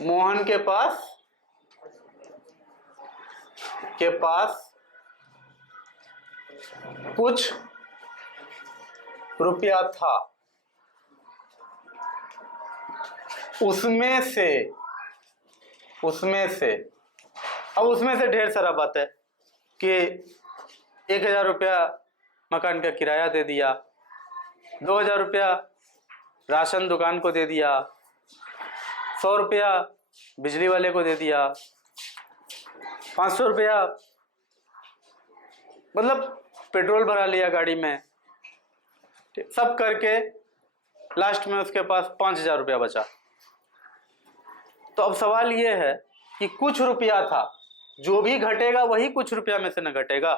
मोहन के पास कुछ रुपया था, उसमें से अब उसमें से ढेर सारा बात है कि 1,000 रुपया मकान का किराया दे दिया, 2,000 रुपया राशन दुकान को दे दिया, 100 रुपया बिजली वाले को दे दिया, 500 रुपया मतलब पेट्रोल भरा लिया गाड़ी में, सब करके लास्ट में उसके पास 5,000 रुपया बचा। तो अब सवाल ये है कि कुछ रुपया था, जो भी घटेगा वही कुछ रुपया में से न घटेगा।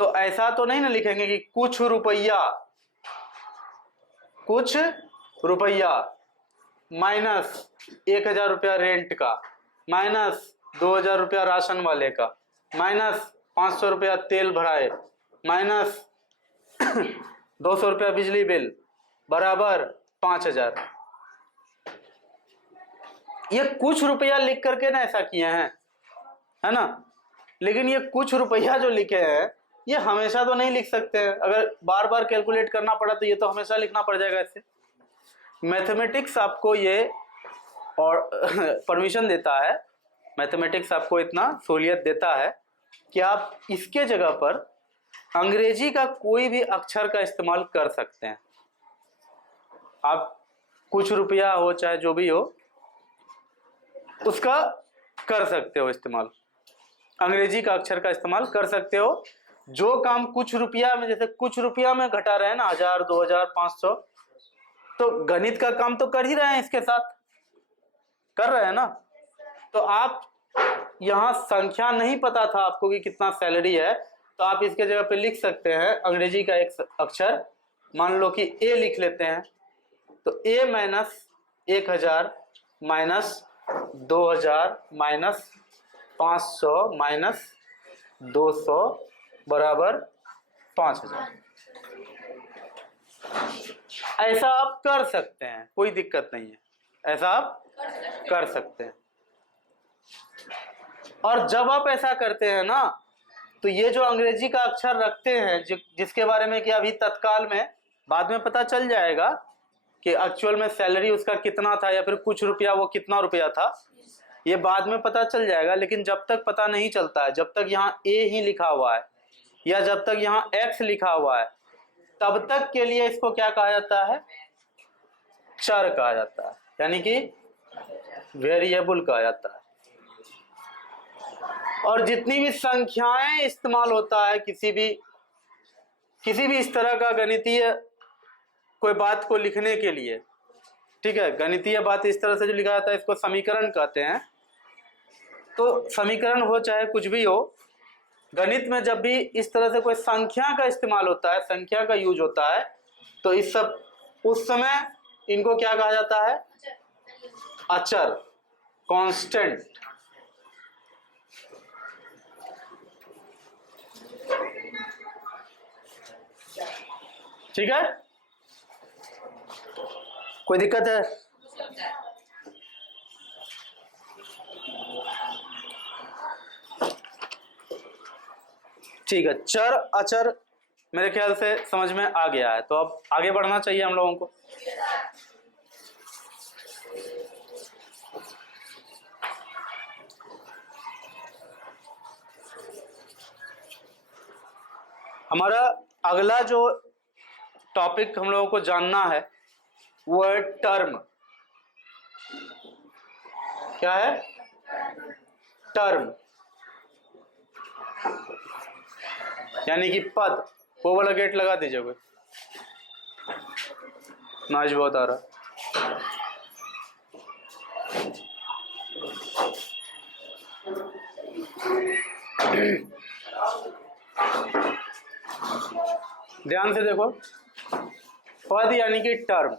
तो ऐसा तो नहीं ना लिखेंगे कि कुछ रुपया माइनस 1,000 रुपया रेंट का, माइनस 2,000 रुपया राशन वाले का, माइनस 500 रुपया तेल भराए, माइनस 200 रुपया बिजली बिल बराबर 5,000। ये कुछ रुपया लिख करके ना ऐसा किए हैं, है ना। लेकिन ये कुछ रुपया जो लिखे हैं ये हमेशा तो नहीं लिख सकते हैं। अगर बार बार कैलकुलेट करना पड़ा तो ये तो हमेशा लिखना पड़ जाएगा ऐसे। मैथमेटिक्स आपको ये और परमिशन देता है, मैथमेटिक्स आपको इतना सहूलियत देता है कि आप इसके जगह पर अंग्रेजी का कोई भी अक्षर का इस्तेमाल कर सकते हैं। आप कुछ रुपया हो चाहे जो भी हो उसका कर सकते हो इस्तेमाल, अंग्रेजी का अक्षर का इस्तेमाल कर सकते हो। जो काम कुछ रुपया में, जैसे कुछ रुपया में घटा रहे हैं ना 1,000, 2,000, 500, तो गणित का काम तो कर ही रहे हैं, इसके साथ कर रहे हैं ना। तो आप यहाँ संख्या नहीं पता था आपको कि कितना सैलरी है, तो आप इसके जगह पे लिख सकते हैं अंग्रेजी का एक अक्षर, मान लो कि ए लिख लेते हैं। तो ए माइनस 1,000 माइनस 2,000 माइनस 500 माइनस 200 बराबर 5,000। ऐसा आप कर सकते हैं, कोई दिक्कत नहीं है, ऐसा आप कर सकते हैं। और जब आप ऐसा करते हैं ना, तो ये जो अंग्रेजी का अक्षर रखते हैं जिसके बारे में कि अभी तत्काल में, बाद में पता चल जाएगा कि एक्चुअल में सैलरी उसका कितना था या फिर कुछ रुपया वो कितना रुपया था, ये बाद में पता चल जाएगा। लेकिन जब तक पता नहीं चलता है, जब तक यहाँ ए ही लिखा हुआ है या जब तक यहाँ एक्स लिखा हुआ है, तब तक के लिए इसको क्या कहा जाता है, चर कहा जाता है, यानी कि वेरिएबल कहा जाता है। और जितनी भी संख्याएं इस्तेमाल होता है किसी भी इस तरह का गणितीय कोई बात को लिखने के लिए, ठीक है, गणितीय बात इस तरह से जो लिखा जाता है इसको समीकरण कहते हैं। तो समीकरण हो चाहे कुछ भी हो, गणित में जब भी इस तरह से कोई संख्या का इस्तेमाल होता है, संख्या का यूज होता है, तो उस समय इनको क्या कहा जाता है, अचर, कांस्टेंट। ठीक है, कोई दिक्कत है? ठीक है, चर अचर मेरे ख्याल से समझ में आ गया है। तो अब आगे बढ़ना चाहिए हम लोगों को। हमारा अगला जो टॉपिक हम लोगों को जानना है वो है टर्म। क्या है? टर्म, यानी कि पद। वो वाला गेट लगा दीजिए, कोई नॉइज बहुत आ रहा। ध्यान से देखो, पद यानी कि टर्म।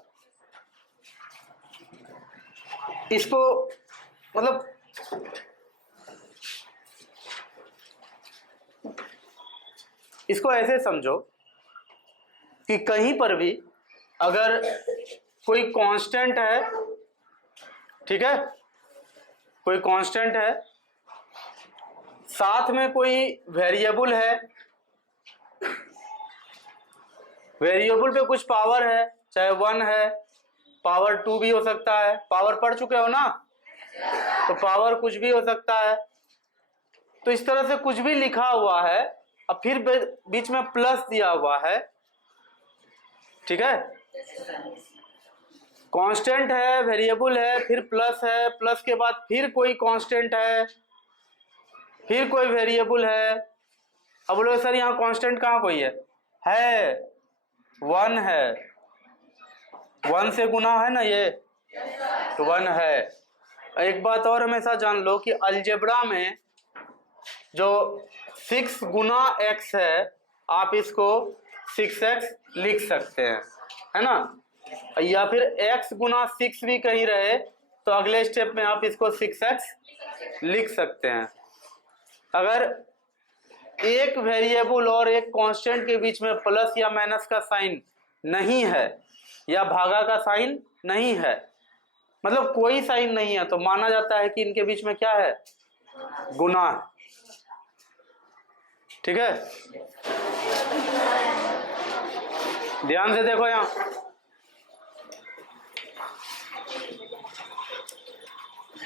इसको मतलब इसको ऐसे समझो कि कहीं पर भी अगर कोई कांस्टेंट है, ठीक है, कोई कांस्टेंट है, साथ में कोई वेरिएबल है, वेरिएबल पे कुछ पावर है, चाहे 1 है, पावर 2 भी हो सकता है, पावर पढ़ चुके हो ना, तो पावर कुछ भी हो सकता है। तो इस तरह से कुछ भी लिखा हुआ है, अब फिर बीच में प्लस दिया हुआ है, ठीक है। कांस्टेंट है, वेरिएबल है, फिर प्लस है, प्लस के बाद फिर कोई कांस्टेंट है, फिर कोई वेरिएबल है। अब बोलो सर यहाँ कांस्टेंट कहाँ कोई है? 1 है, 1 से गुना है ना ये, तो 1 है। एक बात और हमेशा जान लो कि अलजेब्रा में जो 6 गुना x है, आप इसको 6x लिख सकते हैं, है ना, या फिर x गुना 6 भी कहीं रहे तो अगले स्टेप में आप इसको 6x लिख सकते हैं। अगर एक वेरिएबल और एक कांस्टेंट के बीच में प्लस या माइनस का साइन नहीं है, या भागा का साइन नहीं है, मतलब कोई साइन नहीं है, तो माना जाता है कि इनके बीच में क्या है? गुना है, ठीक है। ध्यान से देखो यहां,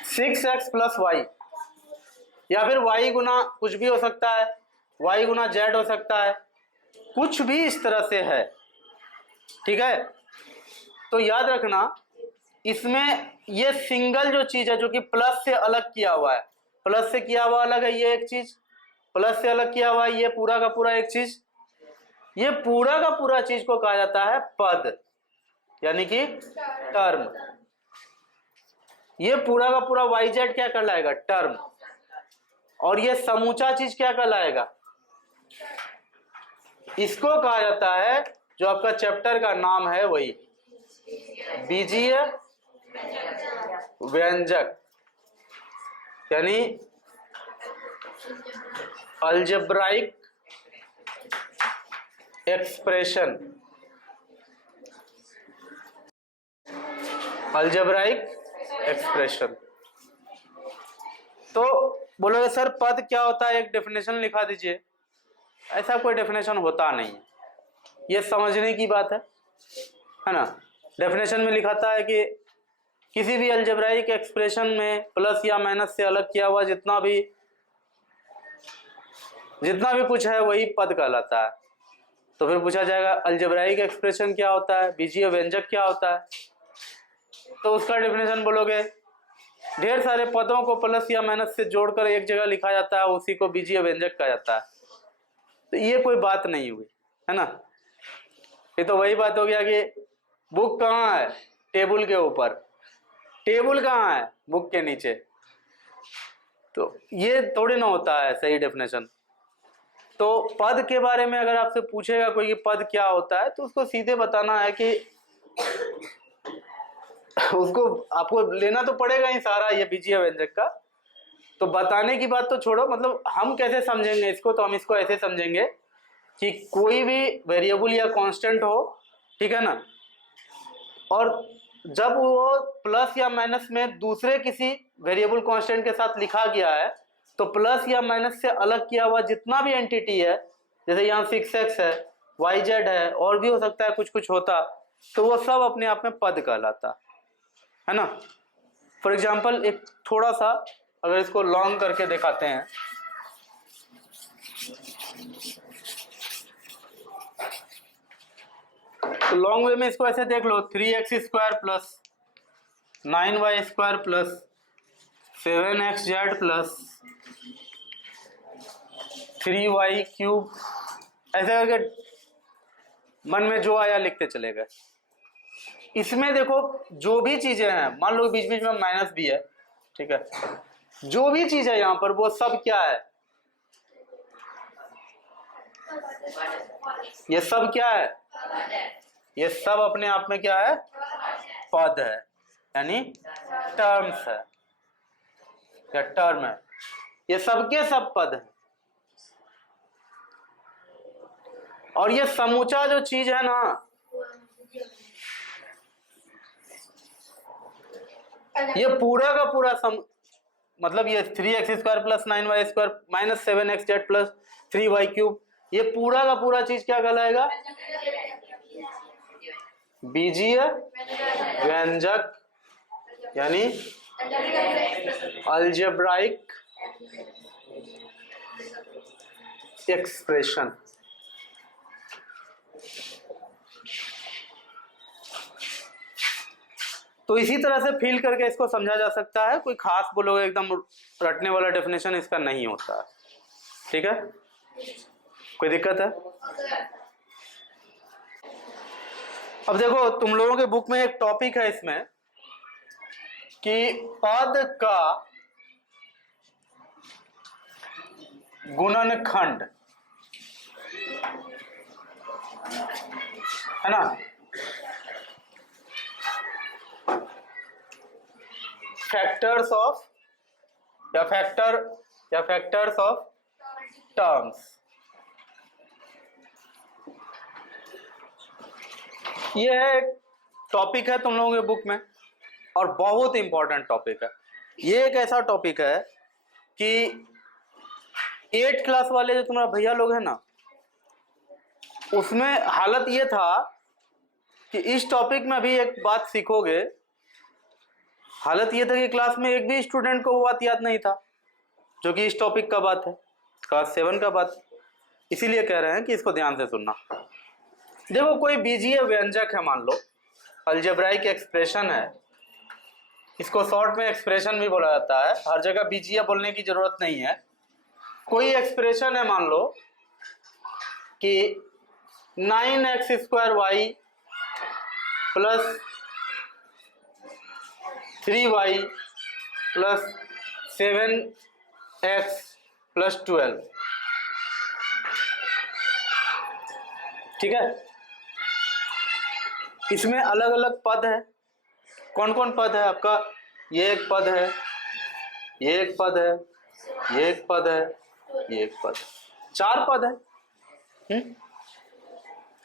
सिक्स एक्स प्लस वाई, या फिर y गुना कुछ भी हो सकता है, y गुना z हो सकता है, कुछ भी इस तरह से है, ठीक है। तो याद रखना, इसमें ये सिंगल जो चीज है जो कि प्लस से अलग किया हुआ है, प्लस से किया हुआ अलग है ये एक चीज, प्लस से अलग किया हुआ है ये पूरा का पूरा एक चीज, ये पूरा का पूरा चीज को कहा जाता है पद, यानी कि टर्म। ये पूरा का पूरा वाई जेड क्या कहलाएगा? टर्म। और ये समूचा चीज क्या कहलाएगा? इसको कहा जाता है, जो आपका चैप्टर का नाम है वही, बीजीय व्यंजक, यानी अलजेब्राइक एक्सप्रेशन, अलजेब्राइक एक्सप्रेशन। तो बोलोगे सर पद क्या होता है, एक डेफिनेशन लिखा दीजिए। ऐसा कोई डेफिनेशन होता नहीं है, ये समझने की बात है ना। डेफिनेशन में लिखाता है कि किसी भी अलजेब्राइक एक्सप्रेशन में प्लस या माइनस से अलग किया हुआ जितना भी कुछ है वही पद कहलाता है। तो फिर पूछा जाएगा अलजेब्राइक एक्सप्रेशन क्या होता है, बीजीय व्यंजक क्या होता है, तो उसका डेफिनेशन बोलोगे ढेर सारे पदों को प्लस या माइनस से जोड़कर एक जगह लिखा जाता है, उसी को बीजीय व्यंजक कहा जाता है। तो ये कोई बात नहीं हुई, है ना। ये तो वही बात हो गया कि बुक कहाँ है? टेबल के ऊपर। टेबल कहाँ है? बुक के नीचे। तो ये थोड़ी ना होता है सही डेफिनेशन। तो पद के बारे में अगर आपसे पूछेगा कोई कि पद क्या होता है, तो उसको सीधे बताना है कि उसको आपको लेना तो पड़ेगा ही सारा ये बीजीय व्यंजक का। तो बताने की बात तो छोड़ो, मतलब हम कैसे समझेंगे इसको, तो हम इसको ऐसे समझेंगे कि कोई भी वेरिएबल या कांस्टेंट हो, ठीक है ना, और जब वो प्लस या माइनस में दूसरे किसी वेरिएबल कांस्टेंट के साथ लिखा गया है, तो प्लस या माइनस से अलग किया हुआ जितना भी एंटिटी है, जैसे यहाँ 6x है, yz है, और भी हो सकता है कुछ कुछ होता, तो वो सब अपने आप में पद कहलाता है ना। फॉर एग्जाम्पल एक थोड़ा सा अगर इसको लॉन्ग करके दिखाते हैं, तो लॉन्ग वे में इसको ऐसे देख लो, 3x² plus 9y² plus 7xz plus 3y³, ऐसे करके मन में जो आया लिखते चले गए। इसमें देखो जो भी चीजें हैं, मान लो बीच बीच में माइनस भी है, ठीक है, जो भी चीज है यहाँ पर वो सब क्या है? ये सब क्या है? ये सब अपने आप में क्या है? पद है, यानी टर्म्स है या टर्म है। ये सबके सब पद है। और ये समूचा जो चीज है ना, ये पूरा का पूरा मतलब ये 3x² plus 9y² minus 7xz plus 3y³ ये पूरा का पूरा चीज क्या कहलाएगा? बीजीय व्यंजक यानी अलजेब्राइक एक्सप्रेशन। तो इसी तरह से फील करके इसको समझा जा सकता है, कोई खास बोलोगे एकदम रटने वाला डेफिनेशन इसका नहीं होता है। ठीक है, कोई दिक्कत है? अब देखो तुम लोगों के बुक में एक टॉपिक है इसमें कि पद का गुणनखंड, है ना? फैक्टर्स ऑफ या फैक्टर्स ऑफ टर्म्स, ये एक टॉपिक है तुम लोगों के बुक में और बहुत इंपॉर्टेंट टॉपिक है। ये एक ऐसा टॉपिक है कि 8th क्लास वाले जो तुम्हारा भैया लोग हैं ना, उसमें हालत ये था कि इस टॉपिक में अभी एक बात सीखोगे। हालत ये था कि क्लास में एक भी स्टूडेंट को वो बात याद नहीं था जो कि इस टॉपिक का बात है, क्लास 7 का बात। इसीलिए कह रहे हैं कि इसको ध्यान से सुनना। देखो कोई बीजीय व्यंजक है, मान लो अलजेब्राइक एक्सप्रेशन है, इसको शॉर्ट में एक्सप्रेशन भी बोला जाता है, हर जगह बीजीय बोलने की जरूरत नहीं है। कोई एक्सप्रेशन है, मान लो कि 9x² plus 3y plus 7x plus 12, ठीक है? इसमें अलग अलग पद है। कौन कौन पद है आपका? ये एक पद है, ये एक पद है, ये एक पद है, ये एक पद, 4 पद है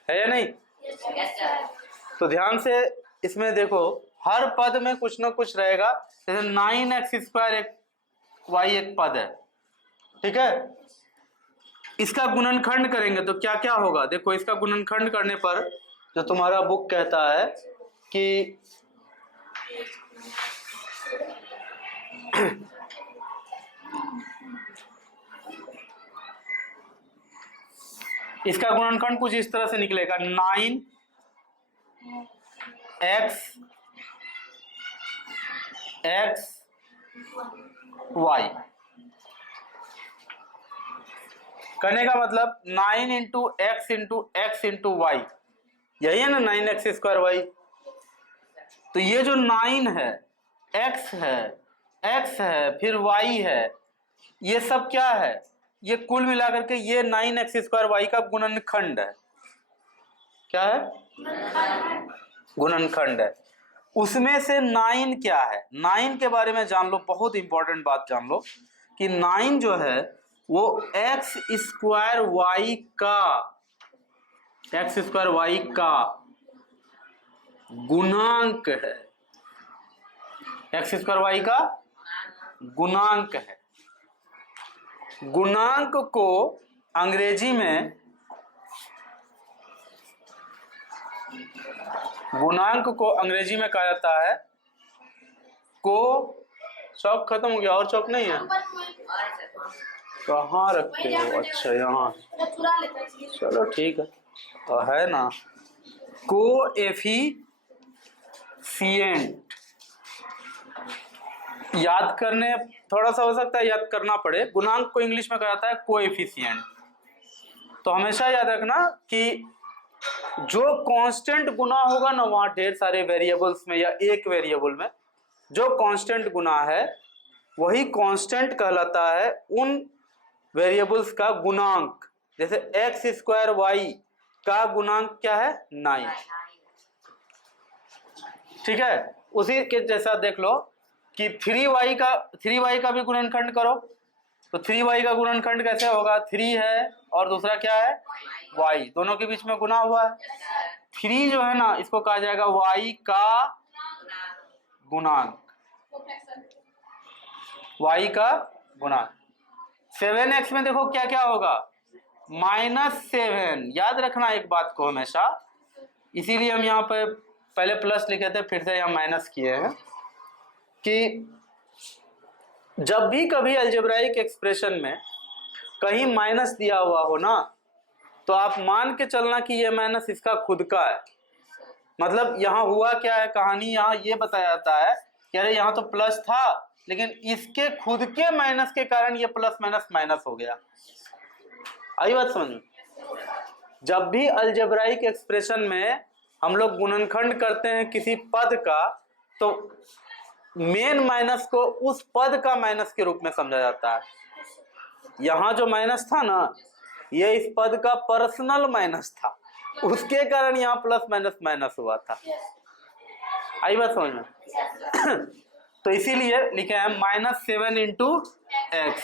या नहीं? तो ध्यान से इसमें देखो, हर पद में कुछ ना कुछ रहेगा। जैसे 9x² एक y एक पद है, ठीक है? इसका गुणनखंड करेंगे तो क्या क्या होगा? देखो इसका गुणनखंड करने पर जो तुम्हारा बुक कहता है कि इसका गुणनखंड कुछ इस तरह से निकलेगा, 9x y। करने का मतलब 9 into x into x into y, यही है ना 9x² y। तो ये जो 9 है, x है, फिर y है, ये सब क्या है? ये कुल मिलाकर के ये 9x² y का गुणनखंड है। क्या है? गुणनखंड है। उसमें से 9 क्या है? 9 के बारे में जान लो, बहुत इंपॉर्टेंट बात जान लो कि 9 जो है वो x² y का गुणांक है। x² y का गुणांक है। गुणांक को अंग्रेजी में कहा जाता है को, चौक खत्म हो गया और चौक नहीं है? कहाँ रखते हो? अच्छा यहाँ, चलो ठीक है, तो है ना कोएफिशिएंट। याद करने थोड़ा सा हो सकता है याद करना पड़े। गुणांक को इंग्लिश में कहा जाता है कोएफिशिएंट। तो हमेशा याद रखना कि जो कांस्टेंट गुना होगा ना, वहां ढेर सारे वेरिएबल्स में या एक वेरिएबल में जो कांस्टेंट गुना है वही कांस्टेंट कहलाता है उन वेरिएबल्स का गुणांक। जैसे x² y का गुणांक क्या है? 9, ठीक है? उसी के जैसा देख लो कि 3y का भी गुणनखंड करो, तो 3y का गुणनखंड कैसे होगा? 3 है और दूसरा क्या है? y, दोनों के बीच में गुना हुआ है। 3 जो है ना, इसको कहा जाएगा y का गुणांक। y का गुणांक। 7x में देखो क्या क्या होगा, -7। याद रखना एक बात को हमेशा, इसीलिए हम यहाँ पे पहले प्लस लिखे थे, फिर से यहाँ माइनस किए हैं कि जब भी कभी अलजेब्राइक एक्सप्रेशन में कहीं माइनस दिया हुआ हो ना, तो आप मान के चलना कि ये माइनस इसका खुद का है। मतलब यहाँ हुआ क्या है, कहानी यहाँ ये बताया जाता है कि अरे यहाँ तो प्लस था, लेकिन इसके खुद के माइनस के कारण ये प्लस माइनस माइनस हो गया। आई बात समझ में? जब भी अलजेब्राइक एक्सप्रेशन में हम लोग गुणनखंड करते हैं किसी पद का, तो मेन माइनस को उस पद का माइनस के रूप में समझा जाता है। यहाँ जो माइनस था ना, ये इस पद का पर्सनल माइनस था, उसके कारण यहाँ प्लस माइनस माइनस हुआ था। आई बात समझ में? तो इसीलिए लिखे हैं -7 इंटू एक्स।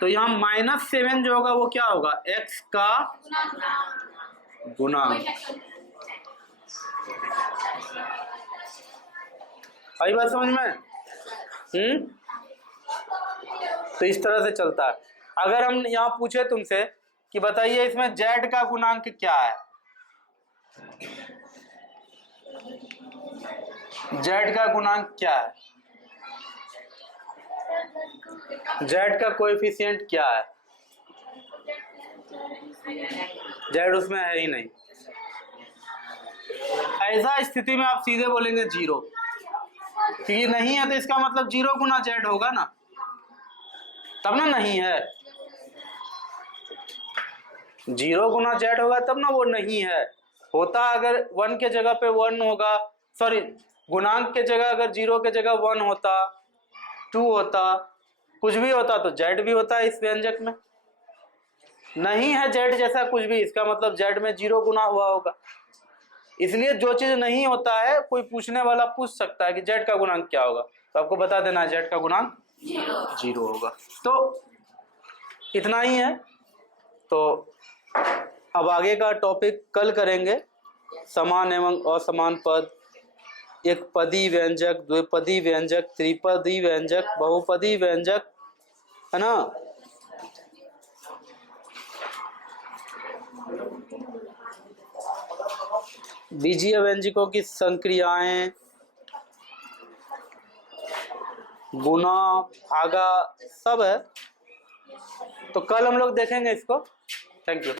तो यहाँ -7 जो होगा वो क्या होगा, x का गुणांक। आई बात समझ में? तो इस तरह से चलता है। अगर हम यहाँ पूछे तुमसे कि बताइए इसमें z का गुणांक क्या है, z का गुणांक क्या है, z का कोएफिशिएंट क्या है, z उसमें है ही नहीं। ऐसा स्थिति में आप सीधे बोलेंगे 0, क्योंकि नहीं है तो इसका मतलब 0 गुना z होगा ना, तब ना नहीं है। 0 गुना z होगा तब ना वो नहीं है। होता अगर 1 के जगह पे 1 होगा, सॉरी गुणांक के जगह अगर 0 के जगह 1 होता, 2 होता, कुछ भी होता तो z भी होता इस व्यंजक में। नहीं है z जैसा कुछ भी, इसका मतलब z में 0 गुना हुआ होगा। इसलिए जो चीज नहीं होता है, कोई पूछने वाला पूछ सकता है कि z का गुणांक क्या होगा, तो आपको बता देना है z का गुणांक 0 होगा। तो इतना ही है। तो अब आगे का टॉपिक कल करेंगे, समान एवं असमान पद, एक पदी व्यंजक, द्विपदी व्यंजक, त्रिपदी व्यंजक, बहुपदी व्यंजक, है ना। बीजीय व्यंजकों की संक्रियाएं, गुना, भागा सब है। तो कल हम लोग देखेंगे इसको। Thank you.